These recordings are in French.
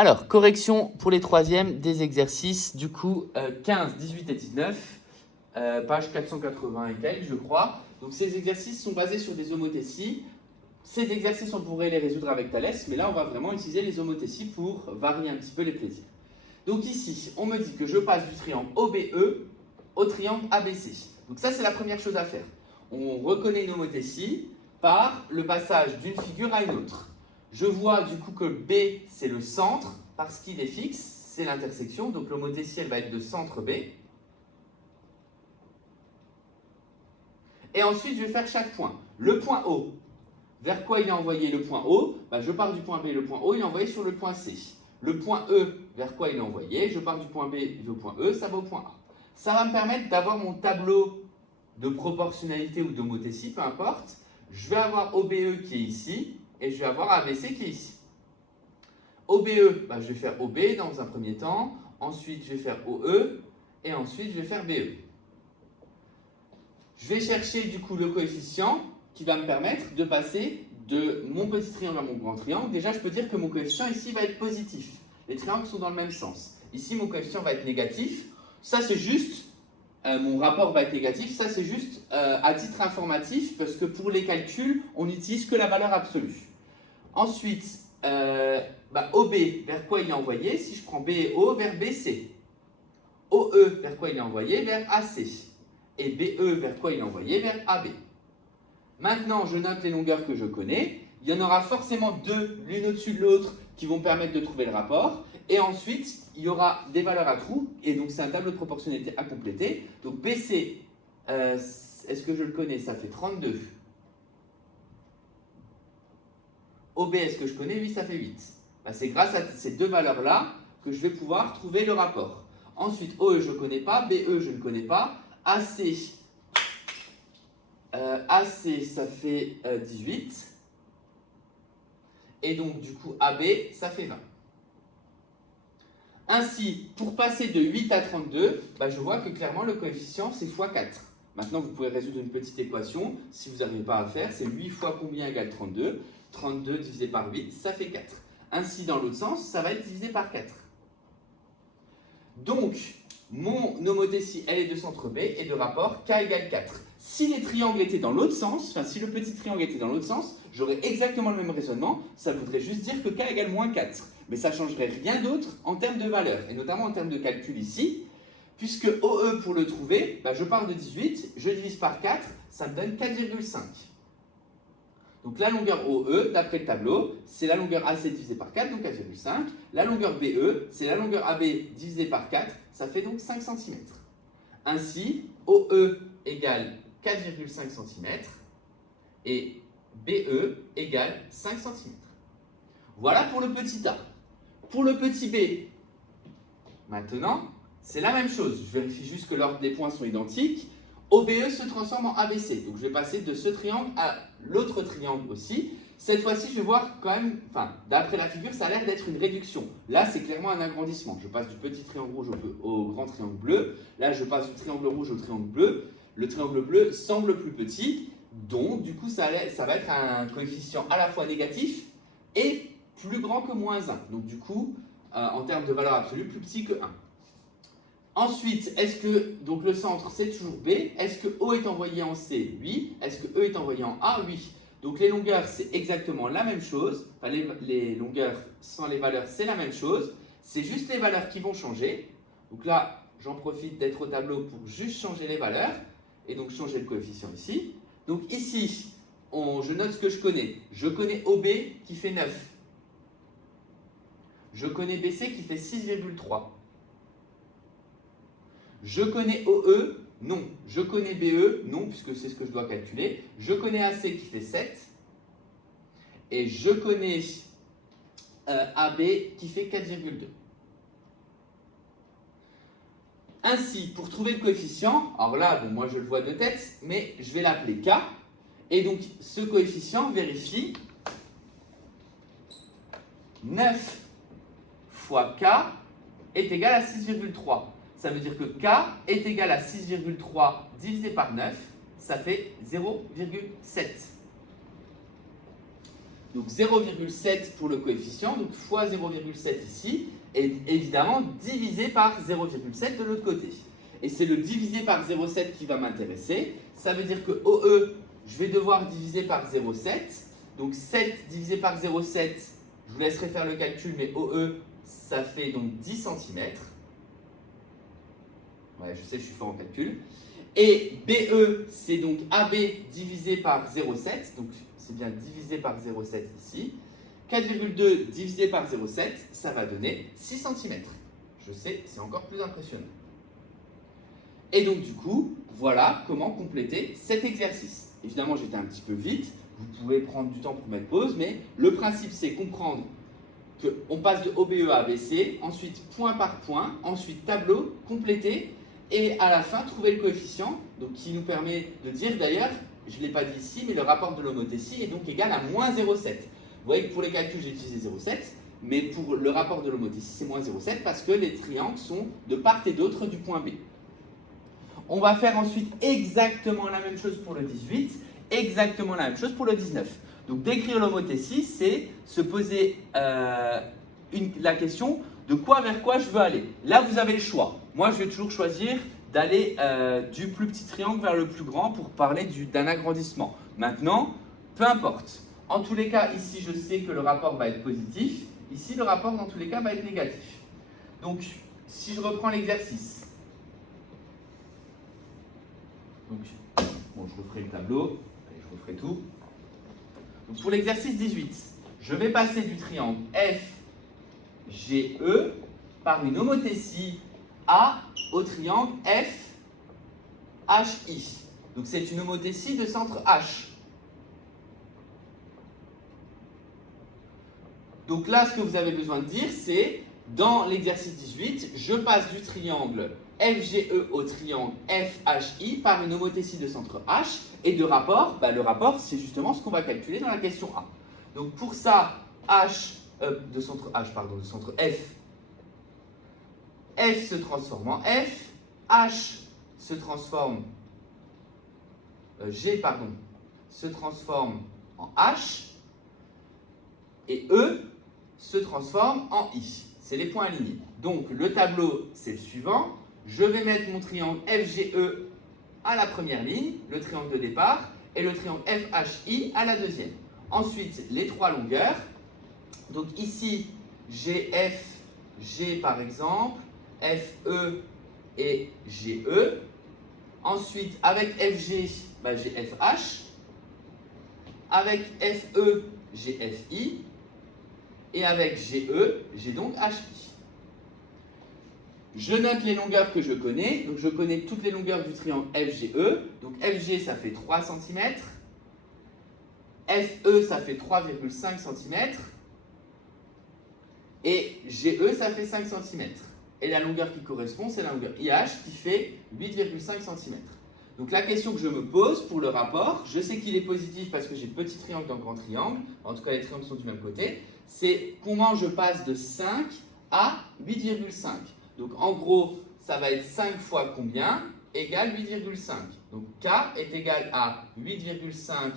Alors, correction pour les troisièmes des exercices, du coup, 15, 18 et 19, page 480 et quelques, je crois. Donc, ces exercices sont basés sur des homothéties. Ces exercices, on pourrait les résoudre avec Thalès, mais là, on va vraiment utiliser les homothéties pour varier un petit peu les plaisirs. Donc ici, on me dit que je passe du triangle OBE au triangle ABC. Donc ça, c'est la première chose à faire. On reconnaît une homothétie par le passage d'une figure à une autre. Je vois du coup que B, c'est le centre, parce qu'il est fixe, c'est l'intersection. Donc l'homothétie, elle va être de centre B. Et ensuite, je vais faire chaque point. Le point O, vers quoi il est envoyé le point O? Je pars du point B, le point O, il est envoyé sur le point C. Le point E, vers quoi il est envoyé? Je pars du point B, au point E, ça va au point A. Ça va me permettre d'avoir mon tableau de proportionnalité ou d'homothétie, peu importe. Je vais avoir OBE qui est ici, et je vais avoir ABC qui est ici. OBE, je vais faire OB dans un premier temps, ensuite je vais faire OE, et ensuite je vais faire BE. Je vais chercher du coup le coefficient qui va me permettre de passer de mon petit triangle à mon grand triangle. Déjà, je peux dire que mon coefficient ici va être positif. Les triangles sont dans le même sens. Ici, mon coefficient va être négatif. Ça, c'est juste, mon rapport va être négatif. Ça, c'est juste à titre informatif, parce que pour les calculs, on n'utilise que la valeur absolue. Ensuite, OB, vers quoi il est envoyé? Si je prends B et O, vers BC. OE, vers quoi il est envoyé? Vers AC. Et BE, vers quoi il est envoyé? Vers AB. Maintenant, je note les longueurs que je connais. Il y en aura forcément deux, l'une au-dessus de l'autre, qui vont permettre de trouver le rapport. Et ensuite, il y aura des valeurs à trous. Et donc, c'est un tableau de proportionnalité à compléter. Donc, BC, est-ce que je le connais? Ça fait 32. OB, est-ce que je connais? Oui, ça fait 8. C'est grâce à ces deux valeurs-là que je vais pouvoir trouver le rapport. Ensuite, OE, je ne connais pas. BE, je ne connais pas. AC, ça fait 18. Et donc, du coup, AB, ça fait 20. Ainsi, pour passer de 8 à 32, je vois que clairement, le coefficient, c'est x4. Maintenant, vous pouvez résoudre une petite équation. Si vous n'arrivez pas à faire, c'est 8 fois combien égale 32? 32 divisé par 8, ça fait 4. Ainsi, dans l'autre sens, ça va être divisé par 4. Donc, mon homothétie, elle est de centre B et de rapport K égale 4. Si les triangles étaient dans l'autre sens, si le petit triangle était dans l'autre sens, j'aurais exactement le même raisonnement. Ça voudrait juste dire que K égale moins 4. Mais ça ne changerait rien d'autre en termes de valeur, et notamment en termes de calcul ici, puisque OE, pour le trouver, je pars de 18, je divise par 4, ça me donne 4,5. Donc la longueur OE, d'après le tableau, c'est la longueur AC divisée par 4, donc 4,5. La longueur BE, c'est la longueur AB divisée par 4, ça fait donc 5 cm. Ainsi, OE égale 4,5 cm et BE égale 5 cm. Voilà pour le petit A. Pour le petit B, maintenant, c'est la même chose. Je vérifie juste que l'ordre des points sont identiques. OBE se transforme en ABC. Donc, je vais passer de ce triangle à l'autre triangle aussi. Cette fois-ci, je vais voir quand même, d'après la figure, ça a l'air d'être une réduction. Là, c'est clairement un agrandissement. Je passe du petit triangle rouge au grand triangle bleu. Là, je passe du triangle rouge au triangle bleu. Le triangle bleu semble plus petit. Donc, du coup, ça va être un coefficient à la fois négatif et plus grand que moins 1. Donc, du coup, en termes de valeur absolue, plus petit que 1. Ensuite, est-ce que, donc le centre, c'est toujours B. Est-ce que O est envoyé en C? Oui. Est-ce que E est envoyé en A? Oui. Donc les longueurs, c'est exactement la même chose. Les longueurs sans les valeurs, c'est la même chose. C'est juste les valeurs qui vont changer. Donc là, j'en profite d'être au tableau pour juste changer les valeurs. Et donc changer le coefficient ici. Donc ici, je note ce que je connais. Je connais OB qui fait 9. Je connais BC qui fait 6,3. Je connais OE, non. Je connais BE, non, puisque c'est ce que je dois calculer. Je connais AC qui fait 7. Et je connais AB qui fait 4,2. Ainsi, pour trouver le coefficient, alors là, moi je le vois de tête, mais je vais l'appeler K. Et donc, ce coefficient vérifie 9 fois K est égal à 6,3. Ça veut dire que K est égal à 6,3 divisé par 9, ça fait 0,7. donc 0,7 pour le coefficient, donc fois 0,7 ici, et évidemment divisé par 0,7 de l'autre côté. Et c'est le divisé par 0,7 qui va m'intéresser. Ça veut dire que OE, je vais devoir diviser par 0,7. Donc 7 divisé par 0,7, je vous laisserai faire le calcul, mais OE, ça fait donc 10 cm. Ouais, je sais, je suis fort en calcul. Et BE, c'est donc AB divisé par 0,7. Donc c'est bien divisé par 0,7 ici. 4,2 divisé par 0,7, ça va donner 6 cm. Je sais, c'est encore plus impressionnant. Et donc du coup, voilà comment compléter cet exercice. Évidemment, j'étais un petit peu vite. Vous pouvez prendre du temps pour mettre pause, mais le principe, c'est comprendre qu'on passe de OBE à ABC, ensuite point par point, ensuite tableau, compléter, et à la fin, trouver le coefficient, donc qui nous permet de dire d'ailleurs, je ne l'ai pas dit ici, mais le rapport de l'homothétie est donc égal à moins 0,7. Vous voyez que pour les calculs, j'ai utilisé 0,7, mais pour le rapport de l'homothétie, c'est moins 0,7 parce que les triangles sont de part et d'autre du point B. On va faire ensuite exactement la même chose pour le 18, exactement la même chose pour le 19. Donc décrire l'homothétie, c'est se poser la question de quoi vers quoi je veux aller. Là, vous avez le choix. Moi, je vais toujours choisir d'aller du plus petit triangle vers le plus grand pour parler d'un agrandissement. Maintenant, peu importe. En tous les cas, ici, je sais que le rapport va être positif. Ici, le rapport, dans tous les cas, va être négatif. Donc, si je reprends l'exercice. Donc, bon, je referai le tableau. Allez, je referai tout. Donc, pour l'exercice 18, je vais passer du triangle FGE par une homothétie A au triangle FHI. Donc, c'est une homothétie de centre H. Donc là, ce que vous avez besoin de dire, c'est, dans l'exercice 18, je passe du triangle FGE au triangle FHI par une homothétie de centre H et de rapport. Le rapport, c'est justement ce qu'on va calculer dans la question A. Donc pour ça, de centre F, F se transforme en F, H se transforme, G, pardon, se transforme en H, et E se transforme en I. C'est les points alignés. Donc le tableau, c'est le suivant. Je vais mettre mon triangle FGE à la première ligne, le triangle de départ, et le triangle FHI à la deuxième. Ensuite, les trois longueurs. Donc ici, j'ai FG par exemple, FE et GE. Ensuite, avec FG, j'ai FH. Avec FE, j'ai FI. Et avec GE, j'ai donc HI. Je note les longueurs que je connais. Donc je connais toutes les longueurs du triangle FGE. Donc FG, ça fait 3 cm. FE, ça fait 3,5 cm. Et GE, ça fait 5 cm. Et la longueur qui correspond, c'est la longueur IH qui fait 8,5 cm. Donc la question que je me pose pour le rapport, je sais qu'il est positif parce que j'ai petit triangle dans grand triangle. En tout cas, les triangles sont du même côté. C'est comment je passe de 5 à 8,5. Donc en gros, ça va être 5 fois combien égale 8,5. Donc K est égal à 8,5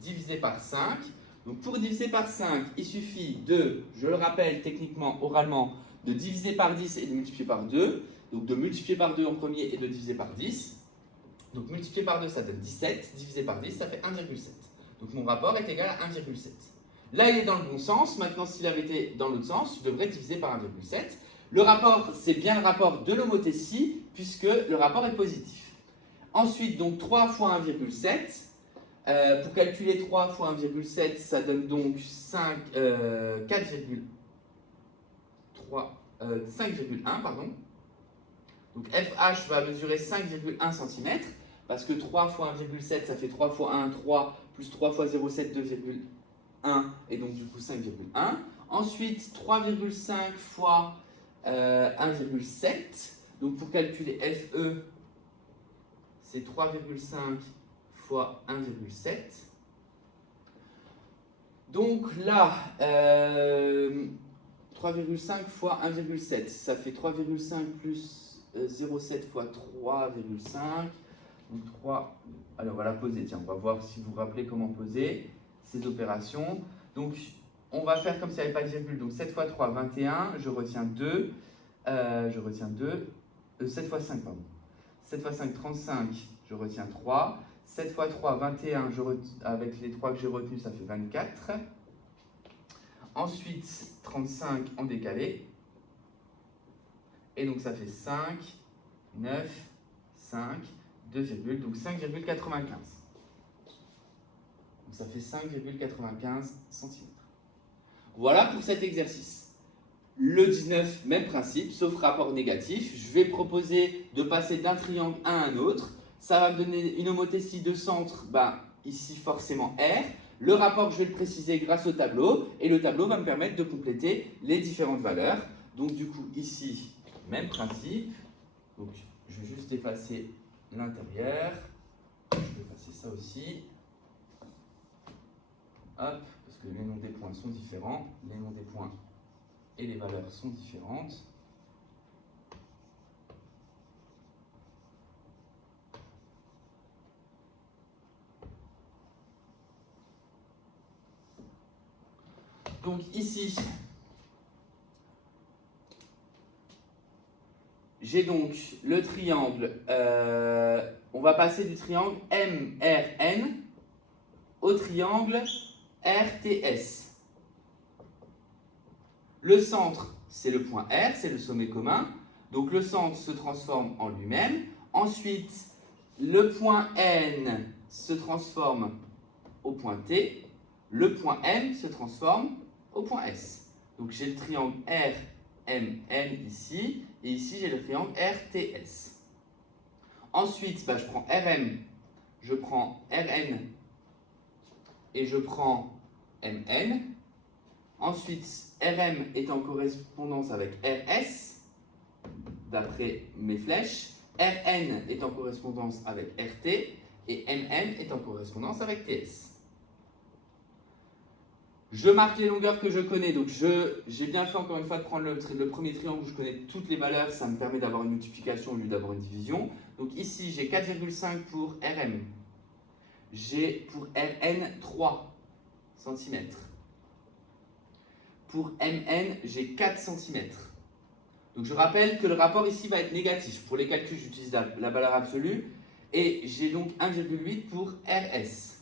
divisé par 5. Donc pour diviser par 5, il suffit de, je le rappelle techniquement, oralement, de diviser par 10 et de multiplier par 2. Donc de multiplier par 2 en premier et de diviser par 10. Donc multiplier par 2, ça donne 17. Divisé par 10, ça fait 1,7. Donc mon rapport est égal à 1,7. Là, il est dans le bon sens. Maintenant, s'il avait été dans l'autre sens, je devrais diviser par 1,7. Le rapport, c'est bien le rapport de l'homothétie, puisque le rapport est positif. Ensuite, donc 3 fois 1,7. Pour calculer 3 fois 1,7, ça donne donc 5,1, pardon. Donc FH va mesurer 5,1 cm, parce que 3 fois 1,7, ça fait 3 fois 1, 3, plus 3 fois 0,7, 2,1, et donc du coup 5,1. Ensuite, 3,5 fois 1,7. Donc pour calculer FE, c'est 3,5 fois 1,7. Donc là, 3,5 fois 1,7, ça fait 3,5 plus 0,7 fois 3,5. Donc 3, allez, on va la poser, tiens, on va voir si vous vous rappelez comment poser ces opérations. Donc, on va faire comme s'il n'y avait pas de virgule. Donc, 7 fois 3, 21. Je retiens 2. 7 fois 5, pardon. 7 fois 5, 35. Je retiens 3. 7 fois 3, 21. Avec les 3 que j'ai retenus, ça fait 24. Ensuite, 35 en décalé. Et donc, ça fait 5, 9, 5, 2 virgules. Donc, 5,95. Donc, ça fait 5,95 cm. Voilà pour cet exercice. Le 19, même principe, sauf rapport négatif. Je vais proposer de passer d'un triangle à un autre. Ça va me donner une homothétie de centre, ici forcément R. Le rapport, je vais le préciser grâce au tableau. Et le tableau va me permettre de compléter les différentes valeurs. Donc du coup, ici, même principe. Donc je vais juste effacer l'intérieur. Je vais effacer ça aussi. Hop, parce que les noms des points sont différents. Les noms des points et les valeurs sont différentes. Donc ici, j'ai donc le triangle, on va passer du triangle MRN au triangle RTS. Le centre, c'est le point R, c'est le sommet commun. Donc le centre se transforme en lui-même. Ensuite, le point N se transforme au point T. Le point M se transforme au point S. Donc j'ai le triangle RMN ici. Et ici, j'ai le triangle RTS. Ensuite, je prends RM, je prends RN et je prends MN. Ensuite, RM est en correspondance avec RS, d'après mes flèches. RN est en correspondance avec RT. Et MN est en correspondance avec TS. Je marque les longueurs que je connais. Donc, j'ai bien fait encore une fois de prendre le premier triangle où je connais toutes les valeurs. Ça me permet d'avoir une multiplication au lieu d'avoir une division. Donc ici, j'ai 4,5 pour RM. J'ai pour RN 3 cm. Pour MN, j'ai 4 cm. Donc je rappelle que le rapport ici va être négatif. Pour les calculs, j'utilise la valeur absolue. Et j'ai donc 1,8 pour RS.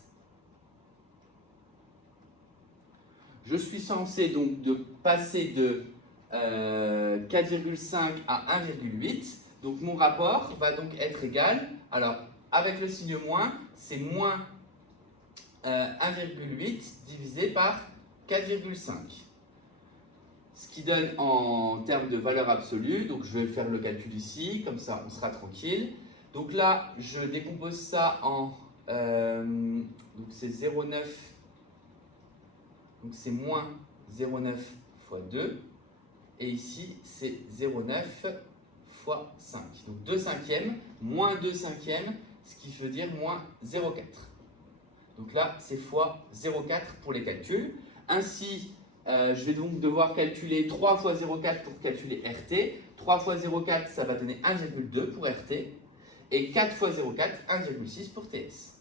Je suis censé donc de passer de 4,5 à 1,8. Donc mon rapport va donc être égal. Alors avec le signe moins, c'est moins 1,8 divisé par 4,5. Ce qui donne en termes de valeur absolue. Donc je vais faire le calcul ici, comme ça on sera tranquille. Donc là, je décompose ça en. Donc c'est 0,9. Donc c'est moins 0,9 fois 2. Et ici, c'est 0,9 fois 5. Donc 2 cinquièmes, moins 2 cinquièmes, ce qui veut dire moins 0,4. Donc là, c'est fois 0,4 pour les calculs. Ainsi, je vais donc devoir calculer 3 fois 0,4 pour calculer RT. 3 fois 0,4, ça va donner 1,2 pour RT. Et 4 fois 0,4, 1,6 pour TS.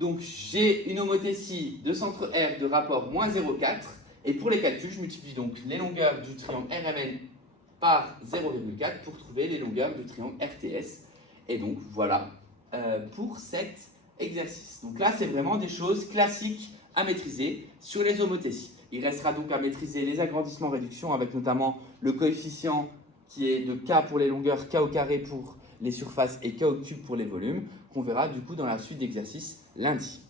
Donc j'ai une homothétie de centre R de rapport moins 0,4. Et pour les calculs, je multiplie donc les longueurs du triangle RMN par 0,4 pour trouver les longueurs du triangle RTS. Et donc voilà pour cet exercice. Donc là, c'est vraiment des choses classiques à maîtriser sur les homothéties. Il restera donc à maîtriser les agrandissements-réductions avec notamment le coefficient qui est de K pour les longueurs, K au carré pour les surfaces et K au cube pour les volumes, qu'on verra du coup dans la suite d'exercices lundi.